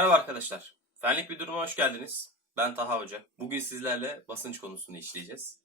Merhaba arkadaşlar. Fenlik bir duruma hoş geldiniz. Ben Taha Hoca. Bugün sizlerle basınç konusunu işleyeceğiz.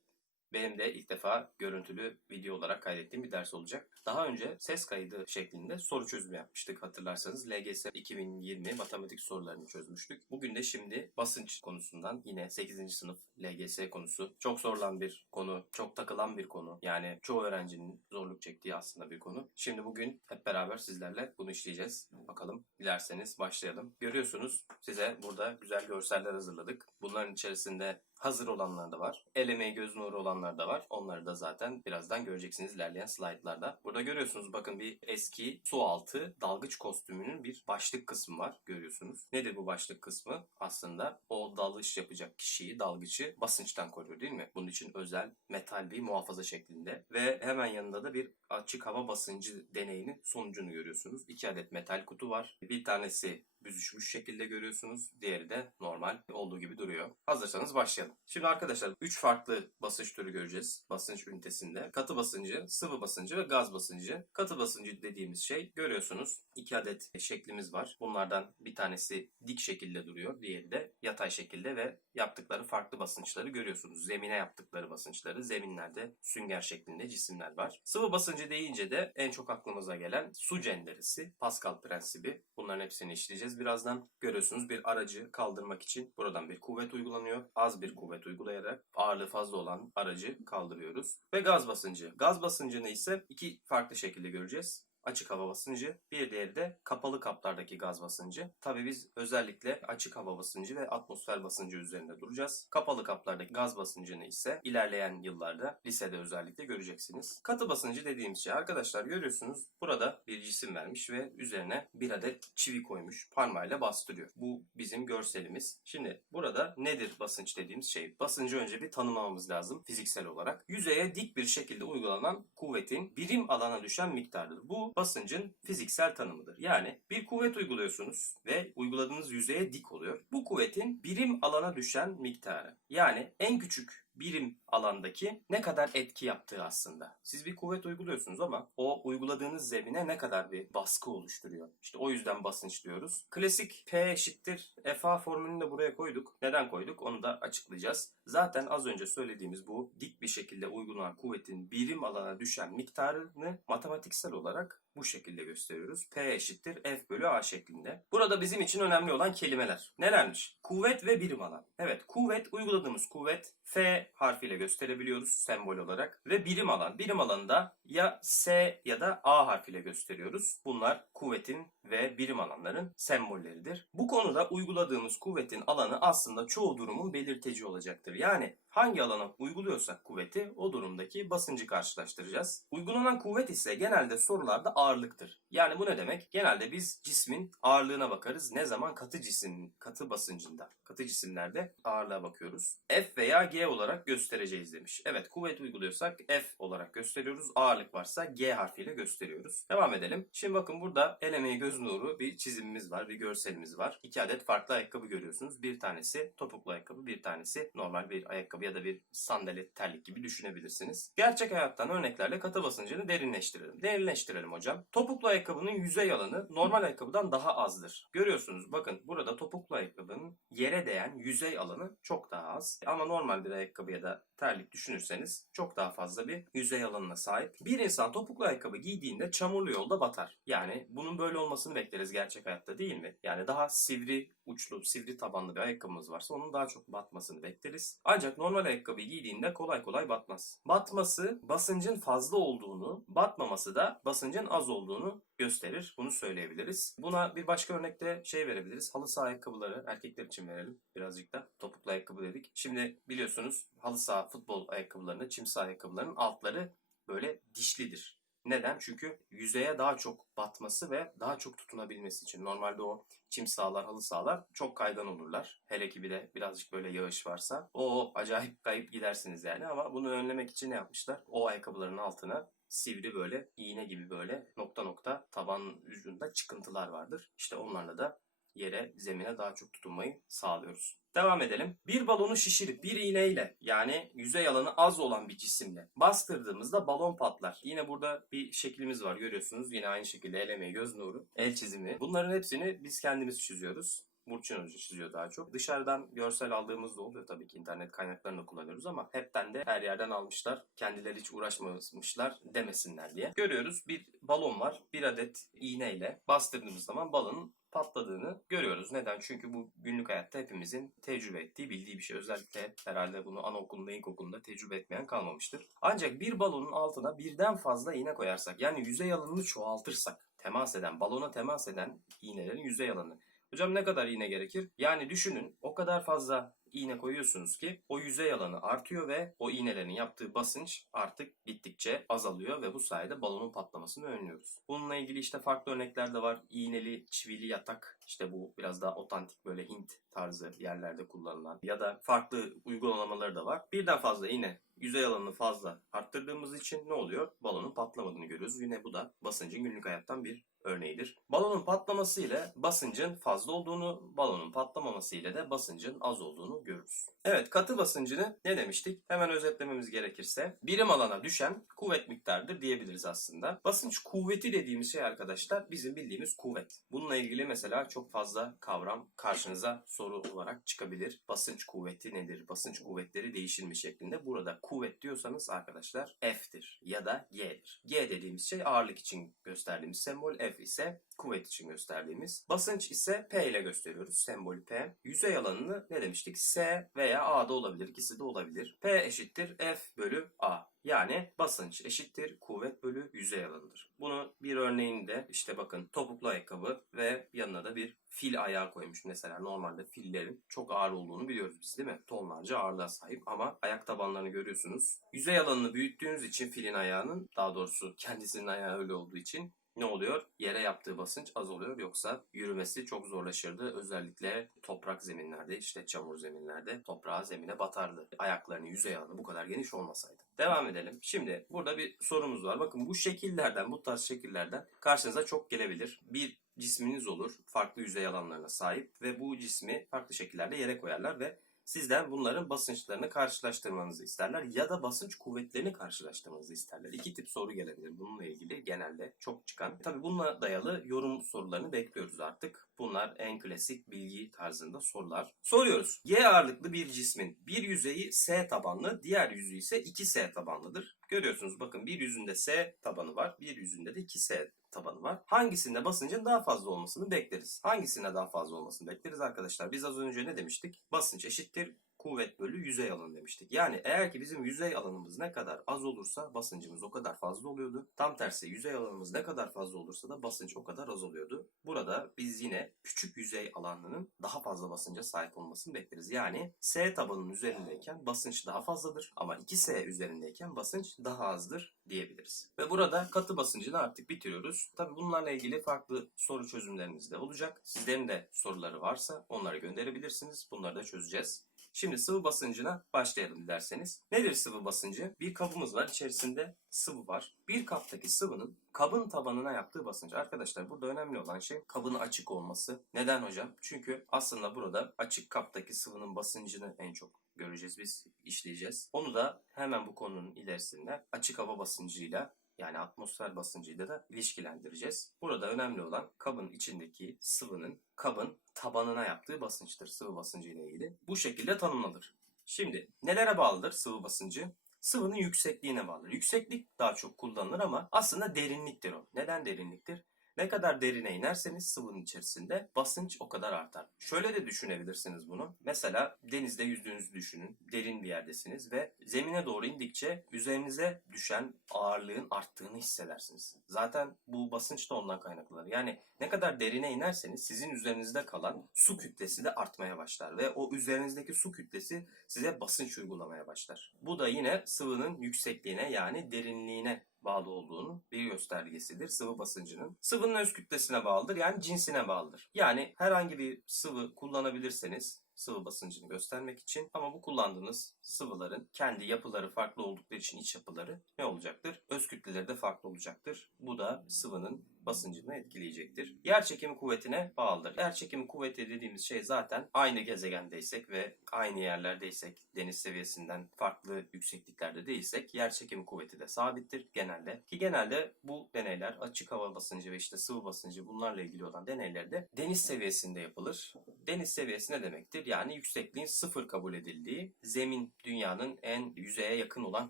Benim de ilk defa görüntülü video olarak kaydettiğim bir ders olacak. Daha önce ses kaydı şeklinde soru çözümü yapmıştık hatırlarsanız. LGS 2020 matematik sorularını çözmüştük. Bugün de şimdi basınç konusundan yine 8. sınıf LGS konusu. Çok sorulan bir konu, çok takılan bir konu. Yani çoğu öğrencinin zorluk çektiği aslında bir konu. Şimdi bugün hep beraber sizlerle bunu işleyeceğiz. Bakalım dilerseniz başlayalım. Görüyorsunuz size burada güzel görseller hazırladık. Bunların içerisinde hazır olanlar da var. El emeği göz nuru olanlar da var. Onları da zaten birazdan göreceksiniz ilerleyen slaytlarda. Burada görüyorsunuz bakın bir eski su altı dalgıç kostümünün bir başlık kısmı var. Görüyorsunuz. Nedir bu başlık kısmı? Aslında o dalış yapacak kişiyi, dalgıcı basınçtan koruyor değil mi? Bunun için özel metal bir muhafaza şeklinde. Ve hemen yanında da bir açık hava basıncı deneyinin sonucunu görüyorsunuz. İki adet metal kutu var. Bir tanesi büzüşmüş şekilde görüyorsunuz. Diğeri de normal olduğu gibi duruyor. Hazırsanız başlayalım. Şimdi arkadaşlar 3 farklı basınç türü göreceğiz basınç ünitesinde. Katı basıncı, sıvı basıncı ve gaz basıncı. Katı basıncı dediğimiz şey görüyorsunuz. 2 adet şeklimiz var. Bunlardan bir tanesi dik şekilde duruyor. Diğeri de yatay şekilde ve yaptıkları farklı basınçları görüyorsunuz. Zemine yaptıkları basınçları. Zeminlerde sünger şeklinde cisimler var. Sıvı basıncı deyince de en çok aklımıza gelen su cenderesi, Pascal prensibi. Bunların hepsini işleyeceğiz birazdan. Görüyorsunuz bir aracı kaldırmak için buradan bir kuvvet uygulanıyor. Az bir kuvvet uygulayarak ağırlığı fazla olan aracı kaldırıyoruz. Ve gaz basıncı. Gaz basıncını ise iki farklı şekilde göreceğiz açık hava basıncı, bir diğeri de kapalı kaplardaki gaz basıncı. Tabii biz özellikle açık hava basıncı ve atmosfer basıncı üzerinde duracağız. Kapalı kaplardaki gaz basıncını ise ilerleyen yıllarda lisede özellikle göreceksiniz. Katı basıncı dediğimiz şey arkadaşlar görüyorsunuz burada bir cisim vermiş ve üzerine bir adet çivi koymuş parmağıyla bastırıyor. Bu bizim görselimiz. Şimdi burada nedir basınç dediğimiz şey? Basıncı önce bir tanımlamamız lazım fiziksel olarak. Yüzeye dik bir şekilde uygulanan kuvvetin birim alana düşen miktarıdır. Bu basıncın fiziksel tanımıdır. Yani bir kuvvet uyguluyorsunuz ve uyguladığınız yüzeye dik oluyor. Bu kuvvetin birim alana düşen miktarı. Yani en küçük birim alandaki ne kadar etki yaptığı aslında. Siz bir kuvvet uyguluyorsunuz ama o uyguladığınız zemine ne kadar bir baskı oluşturuyor. İşte o yüzden basınç diyoruz. Klasik P eşittir FA formülünü de buraya koyduk. Neden koyduk onu da açıklayacağız. Zaten az önce söylediğimiz bu dik bir şekilde uygulanan kuvvetin birim alana düşen miktarını matematiksel olarak bu şekilde gösteriyoruz. P eşittir F bölü A şeklinde. Burada bizim için önemli olan kelimeler. Nelermiş? Kuvvet ve birim alan. Evet kuvvet uyguladığımız kuvvet F harfiyle gösterebiliyoruz sembol olarak. Ve birim alan. Birim alanında ya S ya da A harfiyle gösteriyoruz. Bunlar kuvvetin ve birim alanların sembolleridir. Bu konuda uyguladığımız kuvvetin alanı aslında çoğu durumun belirteci olacaktır. Yani hangi alana uyguluyorsak kuvveti o durumdaki basıncı karşılaştıracağız. Uygulanan kuvvet ise genelde sorularda ağırlıktır. Yani bu ne demek? Genelde biz cismin ağırlığına bakarız. Ne zaman katı cisim, katı basıncında, katı cisimlerde ağırlığa bakıyoruz. F veya G olarak göstereceğiz demiş. Evet kuvvet uyguluyorsak F olarak gösteriyoruz. Ağırlık varsa G harfiyle gösteriyoruz. Devam edelim. Şimdi bakın burada el emeği göz nuru bir çizimimiz var, bir görselimiz var. İki adet farklı ayakkabı görüyorsunuz. Bir tanesi topuklu ayakkabı, bir tanesi normal bir ayakkabı ya da bir sandalet terlik gibi düşünebilirsiniz. Gerçek hayattan örneklerle katı basıncını derinleştirelim. Derinleştirelim hocam. Topuklu ayakkabının yüzey alanı normal ayakkabıdan daha azdır. Görüyorsunuz bakın burada topuklu ayakkabının yere değen yüzey alanı çok daha az. Ama normal bir ayakkabı ya da terlik düşünürseniz çok daha fazla bir yüzey alanına sahip. Bir insan topuklu ayakkabı giydiğinde çamurlu yolda batar. Yani bunun böyle olmasını bekleriz gerçek hayatta değil mi? Yani daha sivri uçlu, sivri tabanlı bir ayakkabımız varsa onun daha çok batmasını bekleriz. Ancak normal ayakkabı giydiğinde kolay kolay batmaz. Batması basıncın fazla olduğunu, batmaması da basıncın az olduğunu gösterir. Bunu söyleyebiliriz. Buna bir başka örnekte şey verebiliriz. Halı saha ayakkabıları erkekler için verelim birazcık da. Topuklu ayakkabı dedik. Şimdi biliyorsunuz halı saha futbol ayakkabılarının, çim saha ayakkabılarının altları böyle dişlidir. Neden? Çünkü yüzeye daha çok batması ve daha çok tutunabilmesi için. Normalde o çim sahalar, halı sahalar çok kaygan olurlar. Hele ki bir de birazcık böyle yağış varsa. O acayip kayıp gidersiniz yani ama bunu önlemek için ne yapmışlar? O ayakkabıların altına sivri böyle iğne gibi böyle nokta nokta taban ucunda çıkıntılar vardır. İşte onlarla da yere, zemine daha çok tutunmayı sağlıyoruz. Devam edelim. Bir balonu şişirip bir iğneyle yani yüzey alanı az olan bir cisimle bastırdığımızda balon patlar. Yine burada bir şeklimiz var görüyorsunuz. Yine aynı şekilde el emeği, göz nuru, el çizimi. Bunların hepsini biz kendimiz çiziyoruz. Burçin Hoca çiziyor daha çok. Dışarıdan görsel aldığımız da oluyor tabii ki internet kaynaklarını kullanıyoruz ama hepten de her yerden almışlar. Kendileri hiç uğraşmamışlar demesinler diye. Görüyoruz bir balon var. Bir adet iğneyle bastırdığımız zaman balonun patladığını görüyoruz. Neden? Çünkü bu günlük hayatta hepimizin tecrübe ettiği, bildiği bir şey. Özellikle herhalde bunu anaokulunda, ilkokulunda tecrübe etmeyen kalmamıştır. Ancak bir balonun altına birden fazla iğne koyarsak, yani yüzey alanını çoğaltırsak, temas eden, balona temas eden iğnelerin yüzey alanı. Hocam ne kadar iğne gerekir? Yani düşünün o kadar fazla iğne koyuyorsunuz ki o yüzey alanı artıyor ve o iğnelerin yaptığı basınç artık gittikçe azalıyor ve bu sayede balonun patlamasını önlüyoruz. Bununla ilgili işte farklı örnekler de var. İğneli, çivili yatak işte bu biraz daha otantik böyle Hint tarzı yerlerde kullanılan ya da farklı uygulamaları da var. Birden fazla iğne yüzey alanını fazla arttırdığımız için ne oluyor? Balonun patlamadığını görüyoruz. Yine bu da basıncın günlük hayattan bir örneğidir. Balonun patlaması ile basıncın fazla olduğunu, balonun patlamaması ile de basıncın az olduğunu görürüz. Evet, katı basıncını ne demiştik? Hemen özetlememiz gerekirse birim alana düşen kuvvet miktarıdır diyebiliriz aslında. Basınç kuvveti dediğimiz şey arkadaşlar bizim bildiğimiz kuvvet. Bununla ilgili mesela çok fazla kavram karşınıza soru olarak çıkabilir. Basınç kuvveti nedir? Basınç kuvvetleri değişir mi şeklinde. Burada kuvvet diyorsanız arkadaşlar F'tir ya da G'dir. G dediğimiz şey ağırlık için gösterdiğimiz sembol, F ise kuvvet için gösterdiğimiz. Basınç ise P ile gösteriyoruz. Sembol P. Yüzey alanını ne demiştik? S veya A'da olabilir. İkisi de olabilir. P eşittir F bölü A. Yani basınç eşittir kuvvet bölü yüzey alanıdır. Bunu bir örneğinde işte bakın topuklu ayakkabı ve yanına da bir fil ayağı koymuş. Mesela normalde fillerin çok ağır olduğunu biliyoruz biz değil mi? Tonlarca ağırlığa sahip ama ayak tabanlarını görüyorsunuz. Yüzey alanını büyüttüğünüz için filin ayağının daha doğrusu kendisinin ayağı öyle olduğu için ne oluyor? Yere yaptığı basınç az oluyor yoksa yürümesi çok zorlaşırdı. Özellikle toprak zeminlerde işte çamur zeminlerde toprağa zemine batardı. Ayaklarının yüzey alanı bu kadar geniş olmasaydı. Devam edelim. Şimdi burada bir sorumuz var. Bakın bu şekillerden bu tarz şekillerden karşınıza çok gelebilir. Bir cisminiz olur farklı yüzey alanlarına sahip ve bu cismi farklı şekillerde yere koyarlar ve sizden bunların basınçlarını karşılaştırmanızı isterler ya da basınç kuvvetlerini karşılaştırmanızı isterler. İki tip soru gelebilir bununla ilgili genelde çok çıkan. Tabi bununla dayalı yorum sorularını bekliyoruz artık. Bunlar en klasik bilgi tarzında sorular. Soruyoruz. Y ağırlıklı bir cismin bir yüzeyi S tabanlı, diğer yüzü ise 2S tabanlıdır. Görüyorsunuz bakın bir yüzünde S tabanı var, bir yüzünde de 2S tabanı var. Hangisinde basıncın daha fazla olmasını bekleriz? Hangisine daha fazla olmasını bekleriz arkadaşlar? Biz az önce ne demiştik? Basınç eşittir kuvvet bölü yüzey alanı demiştik. Yani eğer ki bizim yüzey alanımız ne kadar az olursa basıncımız o kadar fazla oluyordu. Tam tersi yüzey alanımız ne kadar fazla olursa da basınç o kadar az oluyordu. Burada biz yine küçük yüzey alanının daha fazla basınca sahip olmasını bekleriz. Yani S tabanının üzerindeyken basınç daha fazladır ama 2S üzerindeyken basınç daha azdır diyebiliriz. Ve burada katı basıncını artık bitiriyoruz. Tabi bunlarla ilgili farklı soru çözümlerimiz de olacak. Sizlerin de soruları varsa onları gönderebilirsiniz. Bunları da çözeceğiz. Şimdi sıvı basıncına başlayalım dilerseniz. Nedir sıvı basıncı? Bir kabımız var. içerisinde sıvı var. Bir kaptaki sıvının kabın tabanına yaptığı basınç. Arkadaşlar burada önemli olan şey kabın açık olması. Neden hocam? Çünkü aslında burada açık kaptaki sıvının basıncını en çok göreceğiz biz, işleyeceğiz. Onu da hemen bu konunun ilerisinde açık hava basıncıyla yani atmosfer basıncıyla da ilişkilendireceğiz. Burada önemli olan kabın içindeki sıvının kabın tabanına yaptığı basınçtır sıvı basıncı ile ilgili. Bu şekilde tanımlanır. Şimdi nelere bağlıdır sıvı basıncı? Sıvının yüksekliğine bağlıdır. Yükseklik daha çok kullanılır ama aslında derinliktir o. Neden derinliktir? Ne kadar derine inerseniz sıvının içerisinde basınç o kadar artar. Şöyle de düşünebilirsiniz bunu. Mesela denizde yüzdüğünüzü düşünün. Derin bir yerdesiniz ve zemine doğru indikçe üzerinize düşen ağırlığın arttığını hissedersiniz. Zaten bu basınç da ondan kaynaklanır. Yani ne kadar derine inerseniz sizin üzerinizde kalan su kütlesi de artmaya başlar ve o üzerinizdeki su kütlesi size basınç uygulamaya başlar. Bu da yine sıvının yüksekliğine yani derinliğine bağlı olduğunu bir göstergesidir sıvı basıncının. Sıvının öz kütlesine bağlıdır yani cinsine bağlıdır. Yani herhangi bir sıvı kullanabilirseniz sıvı basıncını göstermek için ama bu kullandığınız sıvıların kendi yapıları farklı oldukları için iç yapıları ne olacaktır? Öz kütleleri de farklı olacaktır. Bu da sıvının basıncını etkileyecektir. Yer çekimi kuvvetine bağlıdır. Yer çekimi kuvveti dediğimiz şey zaten aynı gezegendeysek ve aynı yerlerdeysek, deniz seviyesinden farklı yüksekliklerde değilsek yer çekimi kuvveti de sabittir genelde. Ki genelde bu deneyler açık hava basıncı ve işte sıvı basıncı bunlarla ilgili olan deneylerde deniz seviyesinde yapılır. Deniz seviyesi ne demektir? Yani yüksekliğin sıfır kabul edildiği zemin dünyanın en yüzeye yakın olan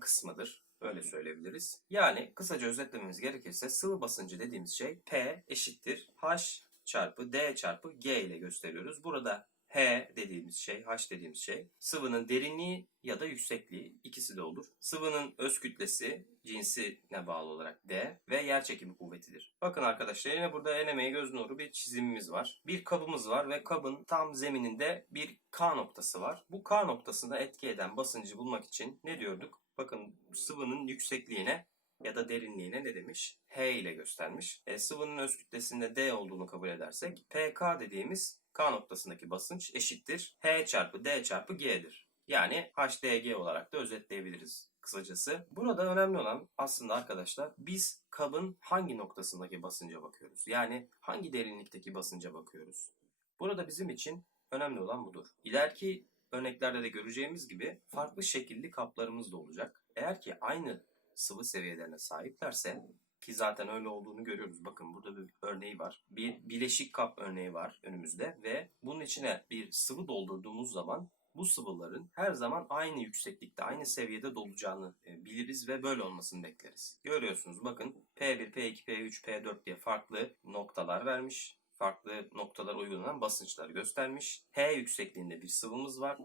kısmıdır. Öyle söyleyebiliriz. Yani kısaca özetlememiz gerekirse sıvı basıncı dediğimiz şey P eşittir H çarpı D çarpı G ile gösteriyoruz. Burada H dediğimiz şey, H dediğimiz şey sıvının derinliği ya da yüksekliği ikisi de olur. Sıvının öz kütlesi cinsine bağlı olarak D ve yer çekimi kuvvetidir. Bakın arkadaşlar yine burada el emeği göz nuru bir çizimimiz var. Bir kabımız var ve kabın tam zemininde bir K noktası var. Bu K noktasında etki eden basıncı bulmak için ne diyorduk? Bakın sıvının yüksekliğine ya da derinliğine ne demiş? H ile göstermiş. E, sıvının öz kütlesinde D olduğunu kabul edersek PK dediğimiz K noktasındaki basınç eşittir H çarpı D çarpı G'dir. Yani HDG olarak da özetleyebiliriz kısacası. Burada önemli olan aslında arkadaşlar biz kabın hangi noktasındaki basınca bakıyoruz. Yani hangi derinlikteki basınca bakıyoruz. Burada bizim için önemli olan budur. İleriki örneklerde de göreceğimiz gibi farklı şekilli kaplarımız da olacak. Eğer ki aynı sıvı seviyelerine sahiplerse ki zaten öyle olduğunu görüyoruz. Bakın burada bir örneği var. Bir bileşik kap örneği var önümüzde ve bunun içine bir sıvı doldurduğumuz zaman bu sıvıların her zaman aynı yükseklikte, aynı seviyede dolacağını e, biliriz ve böyle olmasını bekleriz. Görüyorsunuz bakın P1, P2, P3, P4 diye farklı noktalar vermiş. Farklı noktalara uygulanan basınçlar göstermiş. H yüksekliğinde bir sıvımız var.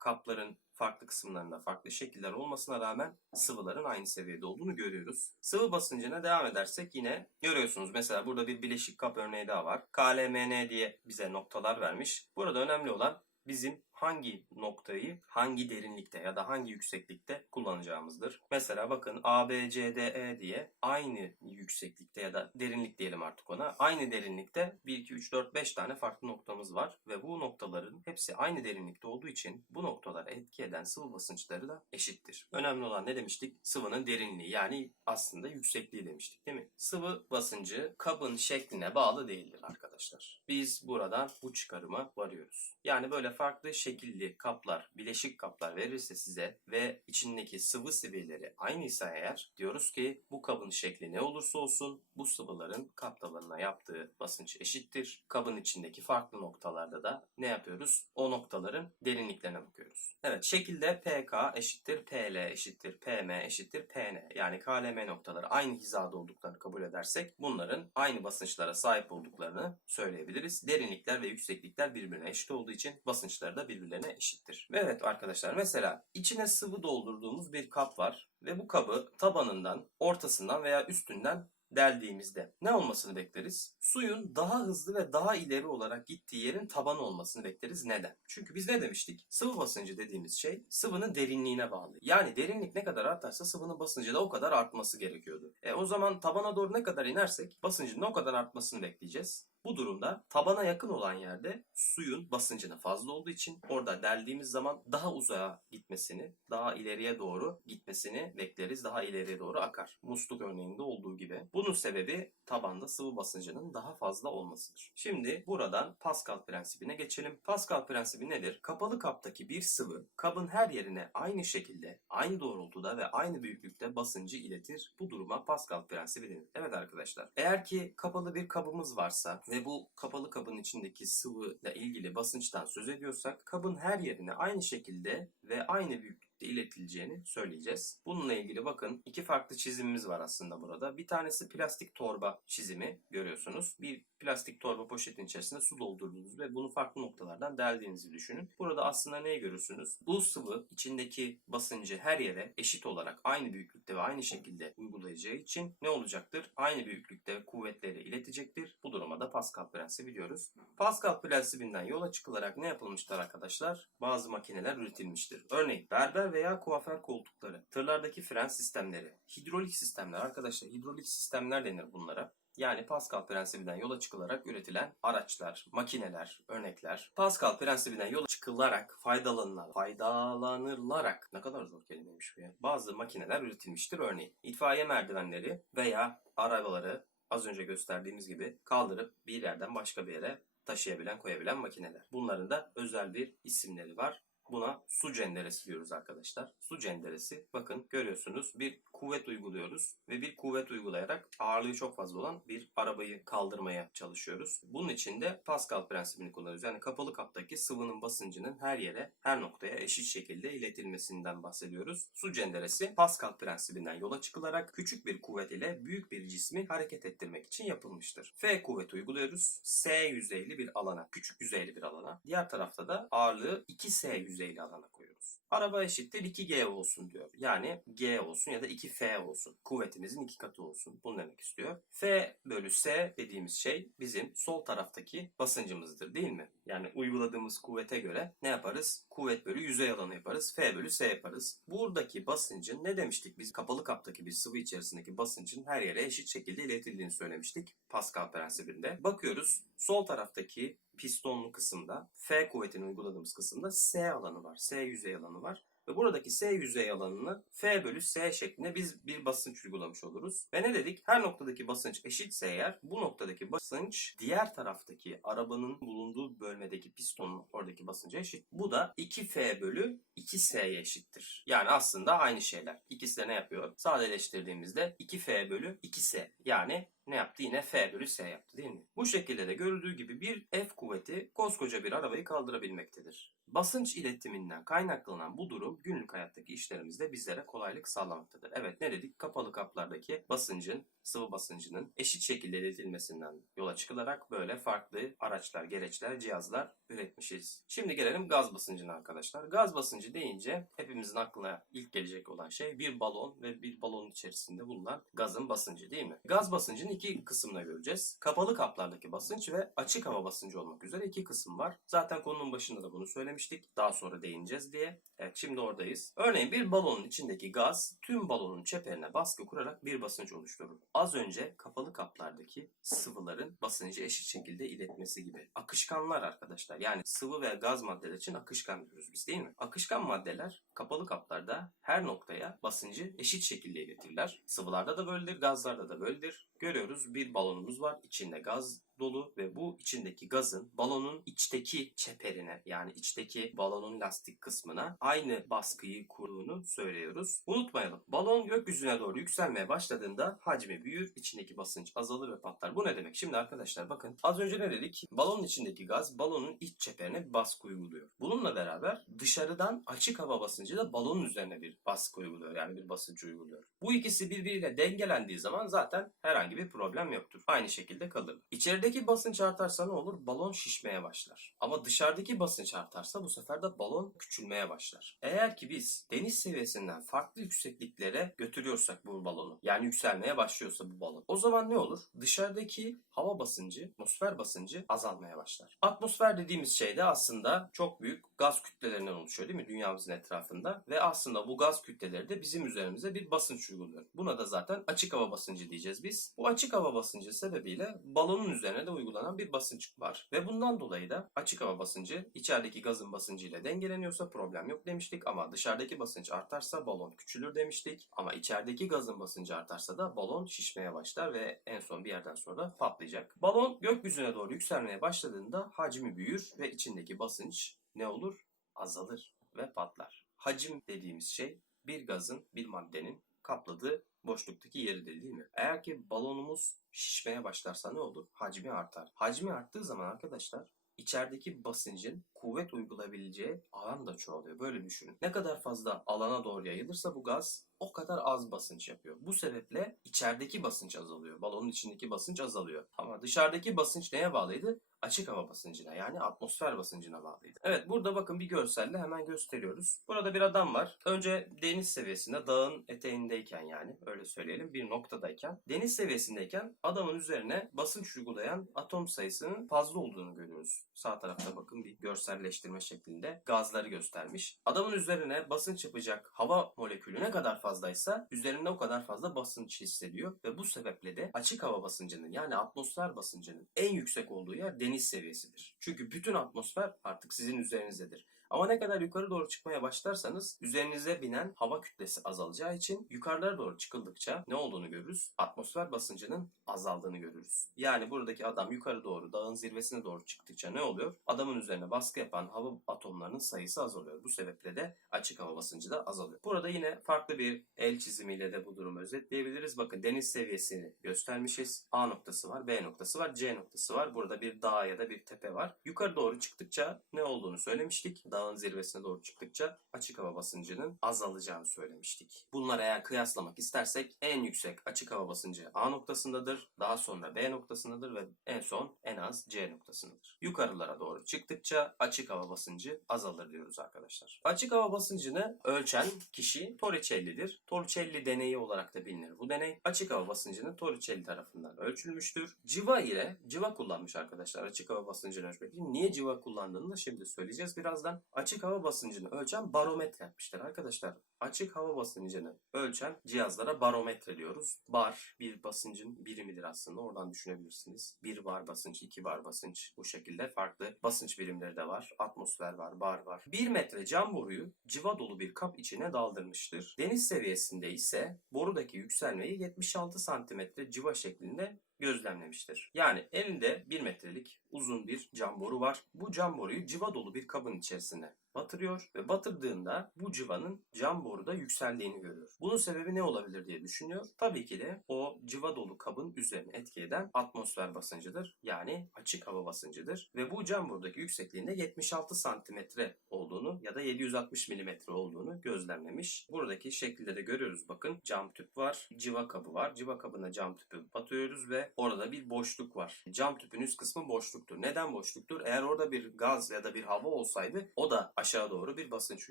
Kapların farklı kısımlarında farklı şekiller olmasına rağmen sıvıların aynı seviyede olduğunu görüyoruz. Sıvı basıncına devam edersek yine görüyorsunuz. Mesela burada bir bileşik kap örneği daha var. KLMN diye bize noktalar vermiş. Burada önemli olan bizim hangi noktayı hangi derinlikte ya da hangi yükseklikte kullanacağımızdır. Mesela bakın A, B, C, D, E diye aynı yükseklikte ya da derinlik diyelim artık ona. Aynı derinlikte 1, 2, 3, 4, 5 tane farklı noktamız var ve bu noktaların hepsi aynı derinlikte olduğu için bu noktalara etki eden sıvı basınçları da eşittir. Önemli olan ne demiştik? Sıvının derinliği yani aslında yüksekliği demiştik değil mi? Sıvı basıncı kabın şekline bağlı değildir arkadaşlar. Biz buradan bu çıkarıma varıyoruz. Yani böyle farklı şekilli kaplar, bileşik kaplar verirse size ve içindeki sıvı seviyeleri aynıysa eğer diyoruz ki bu kabın şekli ne olursa olsun bu sıvıların kap tabanına yaptığı basınç eşittir. Kabın içindeki farklı noktalarda da ne yapıyoruz? O noktaların derinliklerine bakıyoruz. Evet şekilde PK eşittir PL eşittir PM eşittir PN yani KLM noktaları aynı hizada olduklarını kabul edersek bunların aynı basınçlara sahip olduklarını söyleyebiliriz. Derinlikler ve yükseklikler birbirine eşit olduğu için basınçları da birbirlerine eşittir. Ve evet arkadaşlar mesela içine sıvı doldurduğumuz bir kap var ve bu kabı tabanından, ortasından veya üstünden deldiğimizde ne olmasını bekleriz? Suyun daha hızlı ve daha ileri olarak gittiği yerin tabanı olmasını bekleriz. Neden? Çünkü biz ne demiştik? Sıvı basıncı dediğimiz şey sıvının derinliğine bağlı. Yani derinlik ne kadar artarsa sıvının basıncı da o kadar artması gerekiyordu. E o zaman tabana doğru ne kadar inersek basıncın o kadar artmasını bekleyeceğiz. Bu durumda tabana yakın olan yerde suyun basıncına fazla olduğu için orada deldiğimiz zaman daha uzağa gitmesini, daha ileriye doğru gitmesini bekleriz. Daha ileriye doğru akar. Musluk örneğinde olduğu gibi. Bunun sebebi tabanda sıvı basıncının daha fazla olmasıdır. Şimdi buradan Pascal prensibine geçelim. Pascal prensibi nedir? Kapalı kaptaki bir sıvı kabın her yerine aynı şekilde, aynı doğrultuda ve aynı büyüklükte basıncı iletir. Bu duruma Pascal prensibi denir. Evet arkadaşlar. Eğer ki kapalı bir kabımız varsa ve bu kapalı kabın içindeki sıvıyla ilgili basınçtan söz ediyorsak kabın her yerine aynı şekilde ve aynı büyüklükte iletileceğini söyleyeceğiz. Bununla ilgili bakın iki farklı çizimimiz var aslında burada. Bir tanesi plastik torba çizimi görüyorsunuz. Bir plastik torba poşetin içerisinde su doldurduğunuz ve bunu farklı noktalardan deldiğinizi düşünün. Burada aslında neyi görürsünüz? Bu sıvı içindeki basıncı her yere eşit olarak aynı büyüklükte ve aynı şekilde uygulayacağı için ne olacaktır? Aynı büyüklükte kuvvetleri iletecektir. Bu duruma da Pascal prensibi diyoruz. Pascal prensibinden yola çıkılarak ne yapılmıştır arkadaşlar? Bazı makineler üretilmiştir. Örneğin berber veya kuaför koltukları, tırlardaki fren sistemleri, hidrolik sistemler arkadaşlar hidrolik sistemler denir bunlara. Yani Pascal prensibinden yola çıkılarak üretilen araçlar, makineler, örnekler. Pascal prensibinden yola çıkılarak faydalanılan, faydalanırlarak ne kadar zor kelimeymiş bu ya. Bazı makineler üretilmiştir örneğin. itfaiye merdivenleri veya arabaları az önce gösterdiğimiz gibi kaldırıp bir yerden başka bir yere taşıyabilen, koyabilen makineler. Bunların da özel bir isimleri var. Buna su cenderesi diyoruz arkadaşlar. Su cenderesi bakın görüyorsunuz bir kuvvet uyguluyoruz ve bir kuvvet uygulayarak ağırlığı çok fazla olan bir arabayı kaldırmaya çalışıyoruz. Bunun için de Pascal prensibini kullanıyoruz. Yani kapalı kaptaki sıvının basıncının her yere, her noktaya eşit şekilde iletilmesinden bahsediyoruz. Su cenderesi Pascal prensibinden yola çıkılarak küçük bir kuvvet ile büyük bir cismi hareket ettirmek için yapılmıştır. F kuvveti uyguluyoruz. S yüzeyli bir alana, küçük yüzeyli bir alana. Diğer tarafta da ağırlığı 2S yüzeyli alana koyuyoruz. Araba eşittir 2G olsun diyor. Yani G olsun ya da 2F olsun. Kuvvetimizin iki katı olsun. Bunu demek istiyor. F bölü S dediğimiz şey bizim sol taraftaki basıncımızdır değil mi? Yani uyguladığımız kuvvete göre ne yaparız? Kuvvet bölü yüzey alanı yaparız. F bölü S yaparız. Buradaki basıncın ne demiştik biz? Kapalı kaptaki bir sıvı içerisindeki basıncın her yere eşit şekilde iletildiğini söylemiştik. Pascal prensibinde. Bakıyoruz sol taraftaki pistonlu kısımda F kuvvetini uyguladığımız kısımda S alanı var. S yüzey alanı var. Ve buradaki S yüzey alanını F bölü S şeklinde biz bir basınç uygulamış oluruz. Ve ne dedik? Her noktadaki basınç eşitse eğer bu noktadaki basınç diğer taraftaki arabanın bulunduğu bölmedeki pistonun oradaki basınca eşit. Bu da 2F bölü 2S'ye eşittir. Yani aslında aynı şeyler. İkisi de ne yapıyor? Sadeleştirdiğimizde 2F bölü 2S. Yani ne yaptı? Yine F bölü S yaptı değil mi? Bu şekilde de görüldüğü gibi bir F kuvveti koskoca bir arabayı kaldırabilmektedir. Basınç iletiminden kaynaklanan bu durum günlük hayattaki işlerimizde bizlere kolaylık sağlamaktadır. Evet ne dedik? Kapalı kaplardaki basıncın, sıvı basıncının eşit şekilde iletilmesinden yola çıkılarak böyle farklı araçlar, gereçler, cihazlar üretmişiz. Şimdi gelelim gaz basıncına arkadaşlar. Gaz basıncı deyince hepimizin aklına ilk gelecek olan şey bir balon ve bir balonun içerisinde bulunan gazın basıncı değil mi? Gaz basıncını iki kısımda göreceğiz. Kapalı kaplardaki basınç ve açık hava basıncı olmak üzere iki kısım var. Zaten konunun başında da bunu söylemiştik. Daha sonra değineceğiz diye. Evet şimdi oradayız. Örneğin bir balonun içindeki gaz tüm balonun çeperine baskı kurarak bir basınç oluşturur. Az önce kapalı kaplardaki sıvıların basıncı eşit şekilde iletmesi gibi. Akışkanlar arkadaşlar. Yani sıvı ve gaz maddeler için akışkan diyoruz biz değil mi? Akışkan maddeler kapalı kaplarda her noktaya basıncı eşit şekilde iletirler. Sıvılarda da böyledir, gazlarda da böyledir. Görüyoruz bir balonumuz var. içinde gaz dolu ve bu içindeki gazın balonun içteki çeperine yani içteki balonun lastik kısmına aynı baskıyı kurduğunu söylüyoruz. Unutmayalım. Balon gökyüzüne doğru yükselmeye başladığında hacmi büyür, içindeki basınç azalır ve patlar. Bu ne demek? Şimdi arkadaşlar bakın az önce ne dedik? Balonun içindeki gaz balonun iç çeperine baskı uyguluyor. Bununla beraber dışarıdan açık hava basıncı da balonun üzerine bir baskı uyguluyor. Yani bir basınç uyguluyor. Bu ikisi birbiriyle dengelendiği zaman zaten herhangi bir problem yoktur. Aynı şekilde kalır. İçeride İçerideki basınç artarsa ne olur? Balon şişmeye başlar. Ama dışarıdaki basınç artarsa bu sefer de balon küçülmeye başlar. Eğer ki biz deniz seviyesinden farklı yüksekliklere götürüyorsak bu balonu, yani yükselmeye başlıyorsa bu balon, o zaman ne olur? Dışarıdaki hava basıncı, atmosfer basıncı azalmaya başlar. Atmosfer dediğimiz şey de aslında çok büyük gaz kütlelerinden oluşuyor değil mi? Dünyamızın etrafında ve aslında bu gaz kütleleri de bizim üzerimize bir basınç uyguluyor. Buna da zaten açık hava basıncı diyeceğiz biz. Bu açık hava basıncı sebebiyle balonun üzerine de uygulanan bir basınç var. Ve bundan dolayı da açık hava basıncı içerideki gazın basıncı ile dengeleniyorsa problem yok demiştik ama dışarıdaki basınç artarsa balon küçülür demiştik. Ama içerideki gazın basıncı artarsa da balon şişmeye başlar ve en son bir yerden sonra patlayacak. Balon gökyüzüne doğru yükselmeye başladığında hacmi büyür ve içindeki basınç ne olur? Azalır ve patlar. Hacim dediğimiz şey bir gazın, bir maddenin kapladığı boşluktaki yeridir değil mi? Eğer ki balonumuz şişmeye başlarsa ne olur? Hacmi artar. Hacmi arttığı zaman arkadaşlar içerideki basıncın kuvvet uygulayabileceği alan da çoğalıyor. Böyle düşünün. Ne kadar fazla alana doğru yayılırsa bu gaz o kadar az basınç yapıyor. Bu sebeple içerideki basınç azalıyor. Balonun içindeki basınç azalıyor. Ama dışarıdaki basınç neye bağlıydı? Açık hava basıncına yani atmosfer basıncına bağlıydı. Evet burada bakın bir görselle hemen gösteriyoruz. Burada bir adam var. Önce deniz seviyesinde dağın eteğindeyken yani öyle söyleyelim bir noktadayken. Deniz seviyesindeyken adamın üzerine basınç uygulayan atom sayısının fazla olduğunu görüyoruz. Sağ tarafta bakın bir görselleştirme şeklinde gazları göstermiş. Adamın üzerine basınç yapacak hava molekülü ne kadar fazlaysa üzerinde o kadar fazla basınç hissediyor ve bu sebeple de açık hava basıncının yani atmosfer basıncının en yüksek olduğu yer deniz seviyesidir. Çünkü bütün atmosfer artık sizin üzerinizdedir. Ama ne kadar yukarı doğru çıkmaya başlarsanız üzerinize binen hava kütlesi azalacağı için yukarılara doğru çıkıldıkça ne olduğunu görürüz? Atmosfer basıncının azaldığını görürüz. Yani buradaki adam yukarı doğru dağın zirvesine doğru çıktıkça ne oluyor? Adamın üzerine baskı yapan hava atomlarının sayısı azalıyor. Bu sebeple de açık hava basıncı da azalıyor. Burada yine farklı bir el çizimiyle de bu durumu özetleyebiliriz. Bakın deniz seviyesini göstermişiz. A noktası var, B noktası var, C noktası var. Burada bir dağ ya da bir tepe var. Yukarı doğru çıktıkça ne olduğunu söylemiştik. Dağın zirvesine doğru çıktıkça açık hava basıncının azalacağını söylemiştik. Bunları eğer kıyaslamak istersek en yüksek açık hava basıncı A noktasındadır. Daha sonra B noktasındadır ve en son en az C noktasındadır. Yukarılara doğru çıktıkça açık hava basıncı azalır diyoruz arkadaşlar. Açık hava basıncını ölçen kişi Torricelli'dir. Torricelli deneyi olarak da bilinir bu deney. Açık hava basıncını Torricelli tarafından ölçülmüştür. Civa ile civa kullanmış arkadaşlar açık hava basıncını ölçmek için. Niye civa kullandığını da şimdi söyleyeceğiz birazdan. Açık hava basıncını ölçen barometre yapmışlar arkadaşlar. Açık hava basıncını ölçen cihazlara barometre diyoruz. Bar bir basıncın birimidir aslında. Oradan düşünebilirsiniz. Bir bar basınç, iki bar basınç. Bu şekilde farklı basınç birimleri de var. Atmosfer var, bar var. Bir metre cam boruyu civa dolu bir kap içine daldırmıştır. Deniz seviyesinde ise borudaki yükselmeyi 76 santimetre civa şeklinde gözlemlemiştir. Yani elinde 1 metrelik uzun bir cam boru var. Bu cam boruyu civa dolu bir kabın içerisine batırıyor ve batırdığında bu civanın cam boruda yükseldiğini görüyor. Bunun sebebi ne olabilir diye düşünüyor. Tabii ki de o civa dolu kabın üzerine etki eden atmosfer basıncıdır. Yani açık hava basıncıdır. Ve bu cam borudaki yüksekliğinde 76 santimetre olduğunu ya da 760 milimetre olduğunu gözlemlemiş. Buradaki şekilde de görüyoruz bakın. Cam tüp var, civa kabı var. Civa kabına cam tüpü batıyoruz ve orada bir boşluk var. Cam tüpün üst kısmı boşluktur. Neden boşluktur? Eğer orada bir gaz ya da bir hava olsaydı o da aşağı doğru bir basınç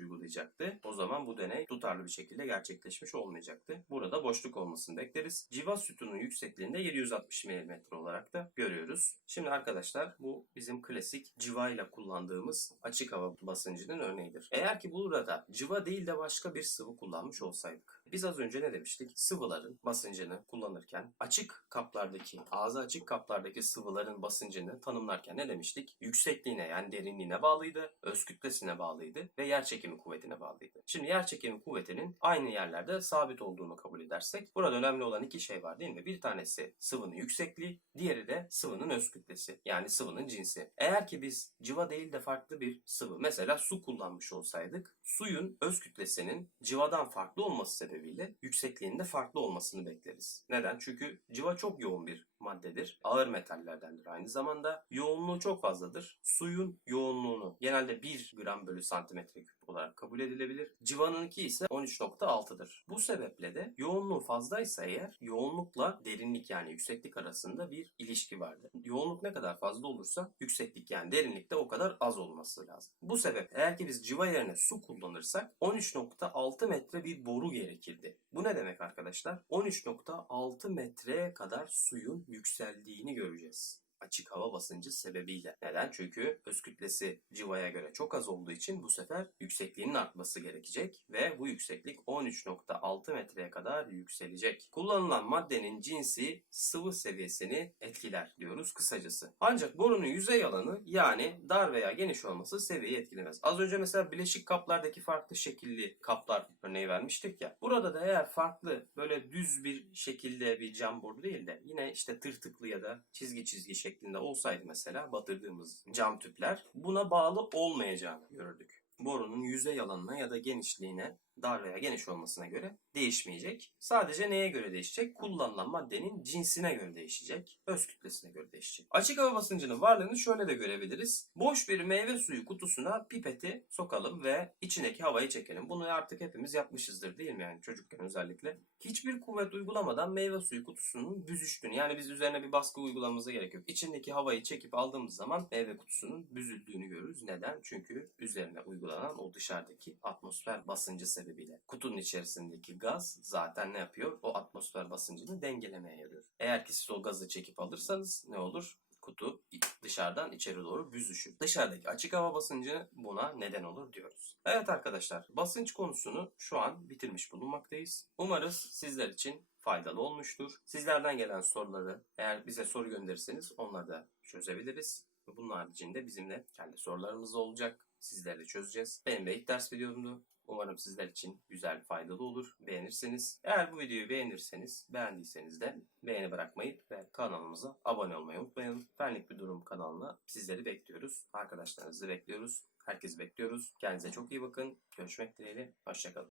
uygulayacaktı. O zaman bu deney tutarlı bir şekilde gerçekleşmiş olmayacaktı. Burada boşluk olmasını bekleriz. Civa sütunun yüksekliğinde 760 mm olarak da görüyoruz. Şimdi arkadaşlar bu bizim klasik civa ile kullandığımız açık hava basıncının örneğidir. Eğer ki burada civa değil de başka bir sıvı kullanmış olsaydık. Biz az önce ne demiştik? Sıvıların basıncını kullanırken açık kaplardaki, ağzı açık kaplardaki sıvıların basıncını tanımlarken ne demiştik? Yüksekliğine yani derinliğine bağlıydı, öz kütlesine bağlıydı ve yer çekimi kuvvetine bağlıydı. Şimdi yer çekimi kuvvetinin aynı yerlerde sabit olduğunu kabul edersek burada önemli olan iki şey var değil mi? Bir tanesi sıvının yüksekliği, diğeri de sıvının öz kütlesi yani sıvının cinsi. Eğer ki biz civa değil de farklı bir sıvı mesela su kullanmış olsaydık suyun öz kütlesinin civadan farklı olması sebebiyle yüksekliğinde farklı olmasını bekleriz. Neden? Çünkü civa çok yoğun bir maddedir. Ağır metallerdendir aynı zamanda. Yoğunluğu çok fazladır. Suyun yoğunluğunu genelde 1 gram bölü santimetre küp olarak kabul edilebilir. Civanınki ise 13.6'dır. Bu sebeple de yoğunluğu fazlaysa eğer yoğunlukla derinlik yani yükseklik arasında bir ilişki vardır. Yoğunluk ne kadar fazla olursa yükseklik yani derinlik de o kadar az olması lazım. Bu sebep eğer ki biz civa yerine su kullanırsak 13.6 metre bir boru gerekirdi. Bu ne demek arkadaşlar? 13.6 metreye kadar suyun yükseldiğini göreceğiz açık hava basıncı sebebiyle. Neden? Çünkü öz kütlesi civaya göre çok az olduğu için bu sefer yüksekliğinin artması gerekecek ve bu yükseklik 13.6 metreye kadar yükselecek. Kullanılan maddenin cinsi sıvı seviyesini etkiler diyoruz kısacası. Ancak borunun yüzey alanı yani dar veya geniş olması seviyeyi etkilemez. Az önce mesela bileşik kaplardaki farklı şekilli kaplar örneği vermiştik ya. Burada da eğer farklı böyle düz bir şekilde bir cam boru değil de yine işte tırtıklı ya da çizgi çizgi şeklinde olsaydı mesela batırdığımız cam tüpler buna bağlı olmayacağını görürdük. Borunun yüzey alanına ya da genişliğine dar veya geniş olmasına göre değişmeyecek. Sadece neye göre değişecek? Kullanılan maddenin cinsine göre değişecek. Öz kütlesine göre değişecek. Açık hava basıncının varlığını şöyle de görebiliriz. Boş bir meyve suyu kutusuna pipeti sokalım ve içindeki havayı çekelim. Bunu artık hepimiz yapmışızdır değil mi yani çocukken özellikle. Hiçbir kuvvet uygulamadan meyve suyu kutusunun büzüştüğünü yani biz üzerine bir baskı uygulamamıza gerek yok. İçindeki havayı çekip aldığımız zaman meyve kutusunun büzüldüğünü görürüz. Neden? Çünkü üzerine uygulanan o dışarıdaki atmosfer basıncı sebebiyle sebebiyle. Kutunun içerisindeki gaz zaten ne yapıyor? O atmosfer basıncını dengelemeye yarıyor. Eğer ki siz o gazı çekip alırsanız ne olur? kutu dışarıdan içeri doğru büzüşür. Dışarıdaki açık hava basıncı buna neden olur diyoruz. Evet arkadaşlar basınç konusunu şu an bitirmiş bulunmaktayız. Umarız sizler için faydalı olmuştur. Sizlerden gelen soruları eğer bize soru gönderirseniz onları da çözebiliriz. Bunun haricinde bizim de kendi sorularımız olacak. sizlerle çözeceğiz. Benim de ilk ders videomdu. Umarım sizler için güzel, faydalı olur. Beğenirseniz, eğer bu videoyu beğenirseniz, beğendiyseniz de beğeni bırakmayı ve kanalımıza abone olmayı unutmayın. Benlik bir durum kanalına sizleri bekliyoruz. Arkadaşlarınızı bekliyoruz. Herkesi bekliyoruz. Kendinize çok iyi bakın. Görüşmek dileğiyle. Hoşçakalın.